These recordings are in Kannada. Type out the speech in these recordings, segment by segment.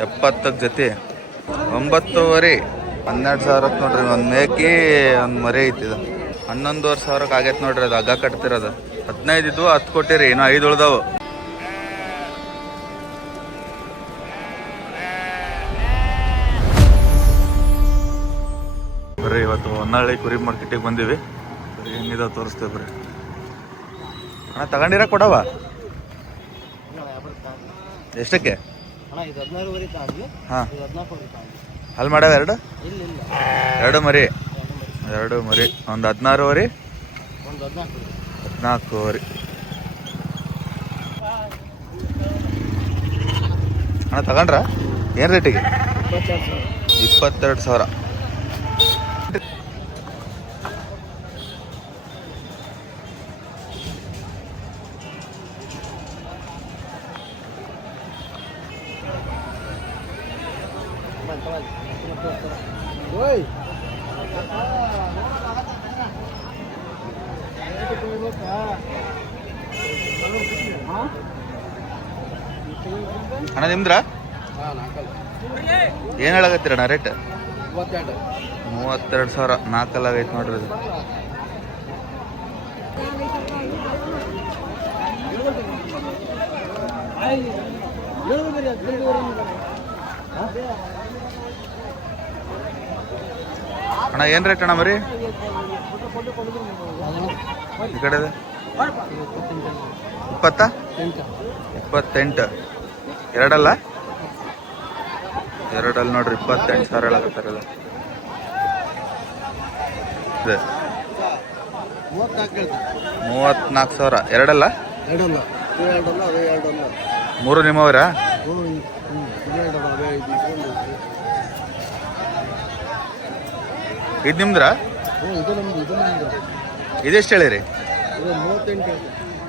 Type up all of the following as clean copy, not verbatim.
70ಕ್ಕೆ ಜೊತೆ 9.5 12 ಸಾವಿರಕ್ಕೆ ನೋಡ್ರಿ. ಒಂದು ಮೇಕಿ ಒಂದು ಮರಿ ಐತಿದು 11.5 ಸಾವಿರಕ್ಕೆ ಆಗೈತೆ ನೋಡ್ರಿ. ಅದು ಹಗ್ಗ ಕಟ್ತಿರೋದು 15 ಇದ್ವು, 10 ಕೊಟ್ಟಿರಿ, ಇನ್ನೂ 5 ಉಳ್ದಾವು. ಬರ್ರಿ ಇವತ್ತು ಹೊನ್ನಾಳಿ ಕುರಿ ಮಾರ್ಕೆಟಿಗೆ ಬಂದೀವಿ. ಹೆಂಗಿದಾವ ತೋರಿಸ್ತೇವೆ ಬರ್ರಿ. ಅಣ್ಣ ತಗೊಂಡಿರ ಕೊಡವ ಎಷ್ಟಕ್ಕೆ? ಹಾಂ ಅಲ್ಲಿ ಮಾಡ್ಯಾವ ಎರಡು ಮರಿ ಒಂದು 16 14 ಅಣ್ಣ ತಗೊಂಡ್ರ ಏನು ರೇಟಿಗೆ? 22 ಸಾವಿರ. ಅಣ್ಣ ನಿಮ್ದ್ರ ಏನು ಹೇಳಕತ್ತೀರಣ್ಣ ರೇಟ್? 32 ಸಾವಿರ. 4 ಆಗೈತೆ ನೋಡ್ರಿ ಇದು. ಅಣ್ಣ ಏನು ರೇಟ್ ಅಣ್ಣ ಮರಿ ಈ ಕಡೆ? 28 ಎರಡಲ್ಲ ನೋಡ್ರಿ. 28 ಸಾವಿರ ಹೇಳಕತ್ತಾರಲ್ಲ. 34 ಸಾವಿರ. ಎರಡಲ್ಲ 3 ನಿಮ್ಮವರಾ? ಇದು ನಿಮ್ದ್ರ? ಇದೆಷ್ಟು ಹೇಳಿರಿ?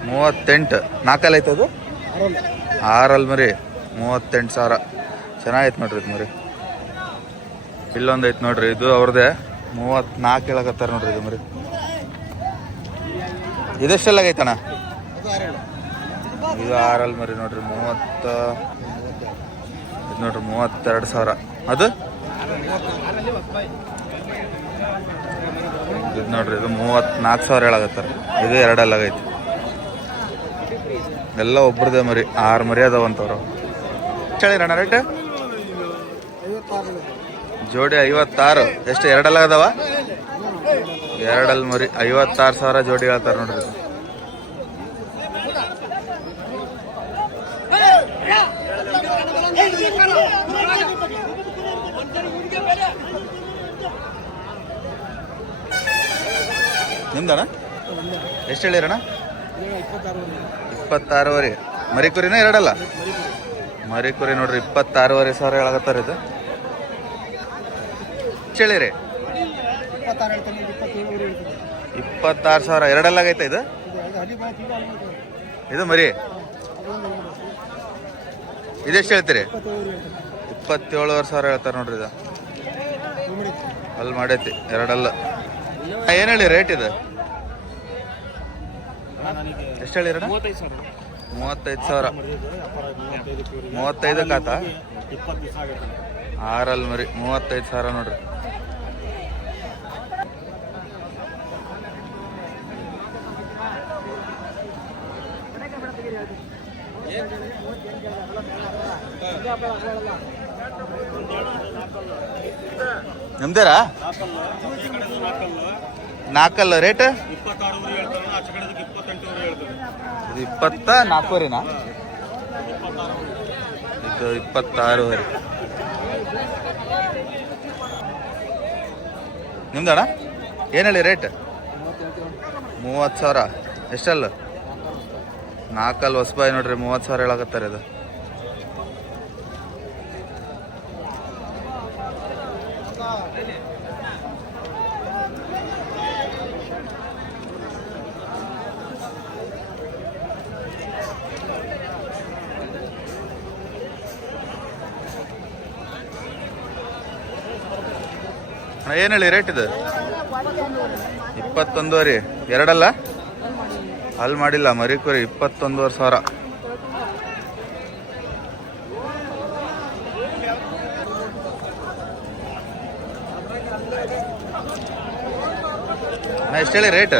38. 4 ಐತೆ ಅದು? 6 ಮರಿ 38 ಸಾವಿರ. ಚೆನ್ನಾಗೈತೆ ನೋಡ್ರಿ ಇದು ಮರಿ. ಇಲ್ಲೊಂದು ಐತೆ ನೋಡ್ರಿ, ಇದು ಅವ್ರದ್ದೇ 34 ಹೇಳಕತ್ತಾರ ನೋಡ್ರಿ ಇದು ಮರಿ. ಇದೆಷ್ಟೆಲ್ಲ ಆಗೈತಣ್ಣ? ಇದು 6 ಮರಿ ನೋಡ್ರಿ. 30 ನೋಡ್ರಿ 32 ಸಾವಿರ. ಅದು ಇದು ನೋಡ್ರಿ, ಇದು 34 ಸಾವಿರ ಹೇಳಕತ್ತಾರ. ಇದು 2 ಆಗೈತಿ. ಎಲ್ಲ ಒಬ್ರದೇ ಮರಿ. 6 ಮರಿ ಅದಾವಂತವ್ರು. ಹೇಳಿರಣ್ಣ ರೇಟ್? ಜೋಡಿ 56. ಎಷ್ಟು? 2 ಅದಾವ? 2 ಮರಿ 56 ಸಾವಿರ ಜೋಡಿ ಹೇಳ್ತಾರ ನೋಡ್ರಿ. ನಿಮ್ದಣ್ಣ ಎಷ್ಟು ಹೇಳಿರಣ್ಣ? 26 ಮರಿ ಕುರಿನ? 2 ಮರಿ ಕುರಿ ನೋಡ್ರಿ. 26 ಸಾವಿರ ಹೇಳಕತ್ತಾರ. ಇದು ಎಷ್ಟು ಹೇಳಿರಿ? 26 ಸಾವಿರ. 2 ಆಗೈತೆ ಇದು? ಇದು ಮರಿ ಇದೆಷ್ಟು ಹೇಳ್ತೀರಿ? 27 ಸಾವಿರ ಹೇಳ್ತಾರೆ ನೋಡ್ರಿ. ಇದು ಅಲ್ಲಿ ಮಾಡೈತಿ 2. ಏನು ಹೇಳಿ ರೇಟ್ ಇದು? ಎಷ್ಟು ಹೇಳಿರಣ್ಣ? 35 ಸಾವಿರ. 35 ಆತ? 6 ಮರಿ 35 ಸಾವಿರ ನೋಡ್ರಿ. ನಿಮ್ದೇರಾ? 4 ರೇಟ್? 24 ಇದು 26. ನಿಮ್ದಣ್ಣ ಏನು ಹೇಳಿ ರೇಟ್? 30 ಸಾವಿರ. ಎಷ್ಟಲ್ಲ? 4 ಹೊಸಬಾಯಿ ನೋಡ್ರಿ. 30 ಸಾವಿರ ಹೇಳಕತ್ತಾರೆ. ಇದು ಏನು ಹೇಳಿ ರೇಟ್? ಇದು 21. 2 ಅಲ್ಲಿ ಮಾಡಿಲ್ಲ ಮರಿ ಕುರಿ. 21 ಸಾವಿರ. ಅಣ್ಣ ಎಷ್ಟು ಹೇಳಿ ರೇಟ್?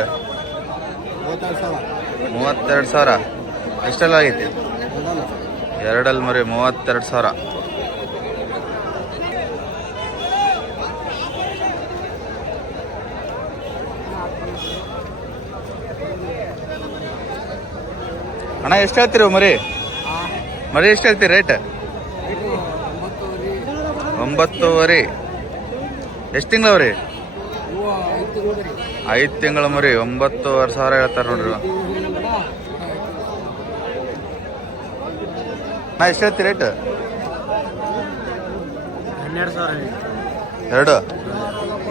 32,000. ಎಷ್ಟೆಲ್ಲ ಆಗೈತಿ? ಎರಡಲ್ಲಿ ಮರಿ 32,000. ಅಣ್ಣ ಎಷ್ಟು ಹೇಳ್ತೀರಿ ಮರಿ? ಮರಿ ಎಷ್ಟು ಹೇಳ್ತೀರಿ ರೇಟ್? 9.5. ಎಷ್ಟು ತಿಂಗಳವ್ರಿ? 5 ತಿಂಗಳ ಮರಿ 9,500 ಹೇಳ್ತಾರೆ ನೋಡ್ರಿ. ನಾ ಎಷ್ಟು ಹೇಳ್ತೀರಿ ರೇಟ್? 12,000.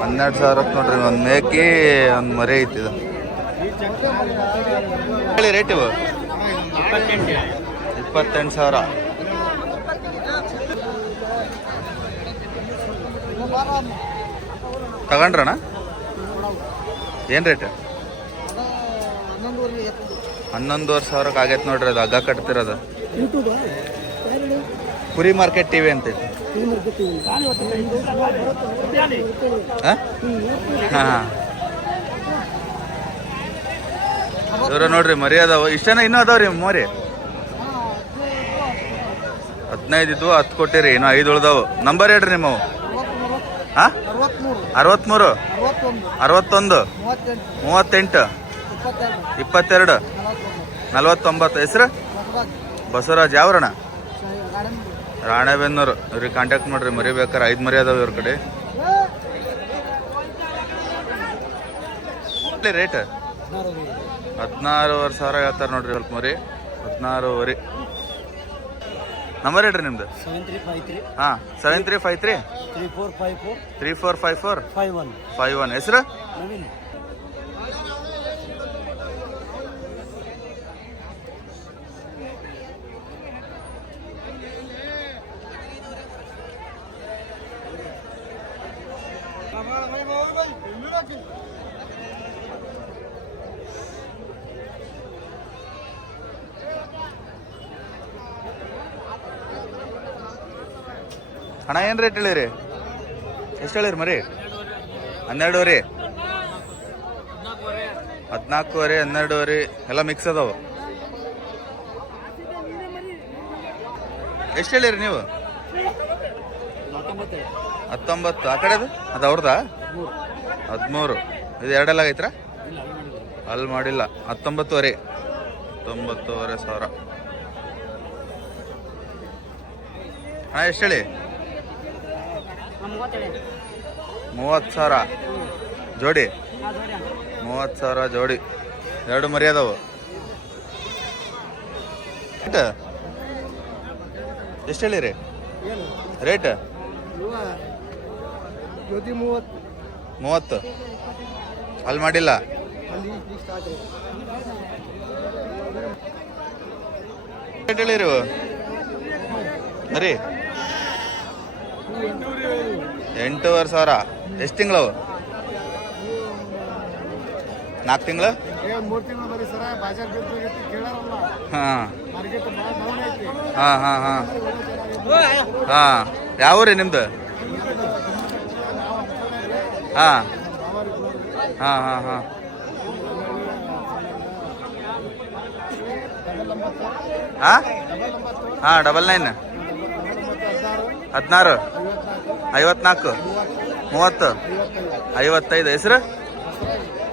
12,000 ನೋಡ್ರಿ. ಒಂದು ಮೇಕಿ ಒಂದು ಮರಿ ಐತಿ ಇದು. ಹೇಳಿ ರೇಟ್ ಇವು? 28,000. ತಗೊಂಡ್ರಣ? ಏನು ರೇಟ್? 11,500 ಆಗೈತೆ ನೋಡ್ರಿ. ಅದು ಹಗ್ಗ ಕಟ್ತಿರೋದು. ಕುರಿ ಮಾರ್ಕೆಟ್ ಟಿವಿ ಅಂತೈತಿ. ಹಾಂ ಇವ್ರ ನೋಡ್ರಿ ಮರಿ ಅದಾವ. ಇಷ್ಟನ ಇನ್ನೂ ಅದಾವ್ರಿ ಮರಿ? 15 ಇದ್ವು, 10 ಕೊಟ್ಟಿರಿ. ಇನ್ನೂ 5 ಉಳ್ದಾವು. ನಂಬರ್ ಹೇಳ್ರಿ ನಿಮ್ಮವು? ಹಾಂ 63 61 38 22 49. ಹೆಸರು? ಬಸವರಾಜ್. ಯಾವ್ರಣ? ರಾಣೆಬೆನ್ನೂರು. ಇವ್ರಿಗೆ ಕಾಂಟ್ಯಾಕ್ಟ್ ಮಾಡ್ರಿ. ಮರಿ ಬೇಕಾರೆ 5 ಮರಿ ಅದಾವ ಇವ್ರ ಕಡೆ. ರೇಟ್ 16,500 ಹೇಳ್ತಾರೆ ನೋಡ್ರಿ. ಸ್ವಲ್ಪ ಮರಿ 16,500. ನಂಬರ್ ಹೇಳ್ರಿ ನಿಮ್ದು? 7353. ಹಾಂ 7353 3454 51. ಹೆಸರು? ಅಣ್ಣ ಏನು ರೇಟ್ ಹೇಳಿರಿ? ಎಷ್ಟು ಹೇಳಿರಿ ಮರಿ? 12,500. 14,500 12,500 ಎಲ್ಲ ಮಿಕ್ಸ್ ಅದಾವ. ಎಷ್ಟು ಹೇಳಿರಿ ನೀವು? 19. ಆ ಕಡೆದು ಅದು ಅವ್ರದಾ? 13. ಇದು ಎರಡೆಲ್ಲ ಆಗೈತ್ರ? ಅಲ್ಲಿ ಮಾಡಿಲ್ಲ. 19,500. 19,500. ಅಣ್ಣ ಎಷ್ಟು ಹೇಳಿ? 30,000 ಜೋಡಿ. 30,000 ಜೋಡಿ. 2 ಮರಿ ಅದಾವು. ಎಷ್ಟು ಹೇಳಿರಿ ರೇಟ್? 30. ಅಲ್ಲಿ ಮಾಡಿಲ್ಲ. ರೇಟ್ ಹೇಳಿರಿ ಮರಿ? 8,500. ಎಷ್ಟು ತಿಂಗಳವು? 4 ತಿಂಗಳು? ಹಾಂ ಹಾಂ ಹಾಂ ಹಾಂ ಹಾಂ. ಯಾವ ರೀ ನಿಮ್ದು? ಹಾಂ ಹಾಂ ಹಾಂ ಹಾಂ. ಹಾಂ ಹಾಂ 99 16 54 30 55. ಹೆಸರು?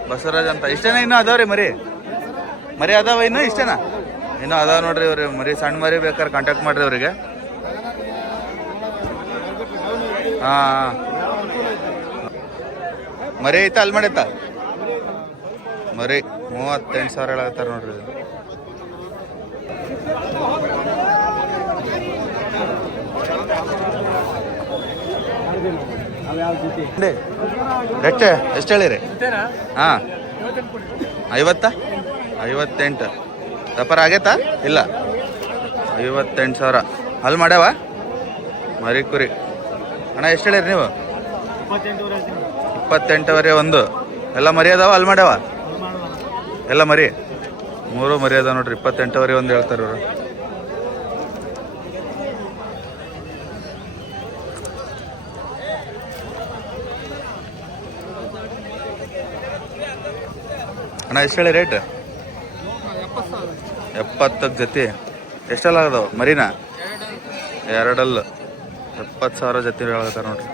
ಬಸವರಾಜ್ ಅಂತ. ಇಷ್ಟೇನ ಇನ್ನೂ ಅದಾವ್ರಿ ಮರಿ? ಮರಿ ಅದಾವ ಇನ್ನೂ? ಇಷ್ಟೇನಾ? ಇನ್ನೂ ಅದಾವ ನೋಡ್ರಿ. ಇವ್ರಿ ಮರಿ ಸಣ್ಣ ಮರಿ ಬೇಕಾದ್ರೆ ಕಾಂಟ್ಯಾಕ್ಟ್ ಮಾಡ್ರಿ ಅವ್ರಿಗೆ. ಹಾಂ ಮರಿ ಐತಾ? ಅಲ್ಲಿ ಮಾಡೈತಾ ಮರಿ? 38,000 ಹೇಳತ್ತಾರ ನೋಡ್ರಿ. ರೇಟ್ ಎಷ್ಟು ಹೇಳಿರಿ? ಹಾಂ 50 58. ವ್ಯಾಪಾರ ಆಗೈತಾ? ಇಲ್ಲ 58,000. ಅಲ್ಲಿ ಮಾಡ್ಯಾವ ಮರಿ ಕುರಿ. ಅಣ್ಣ ಎಷ್ಟು ಹೇಳಿರಿ ನೀವು? 28,000 ಒಂದು. ಎಲ್ಲ ಮರಿ ಅದಾವ? ಅಲ್ಲಿ ಮಾಡ್ಯಾವ ಎಲ್ಲ ಮರಿ? 3 ಮರಿ ಅದಾವ ನೋಡ್ರಿ. 28,000 ಒಂದು ಹೇಳ್ತಾರೆ ಇವರು. ಅಣ್ಣ ಎಷ್ಟು ಹೇಳಿ ರೇಟ್? 70 ಜೊತೆ. ಎಷ್ಟೆಲ್ಲ ಆಗದಾವ ಮರಿನಾ? 2 70,000 ಜೊತೆ ಹೇಳತ್ತಾರ ನೋಡ್ರಿ.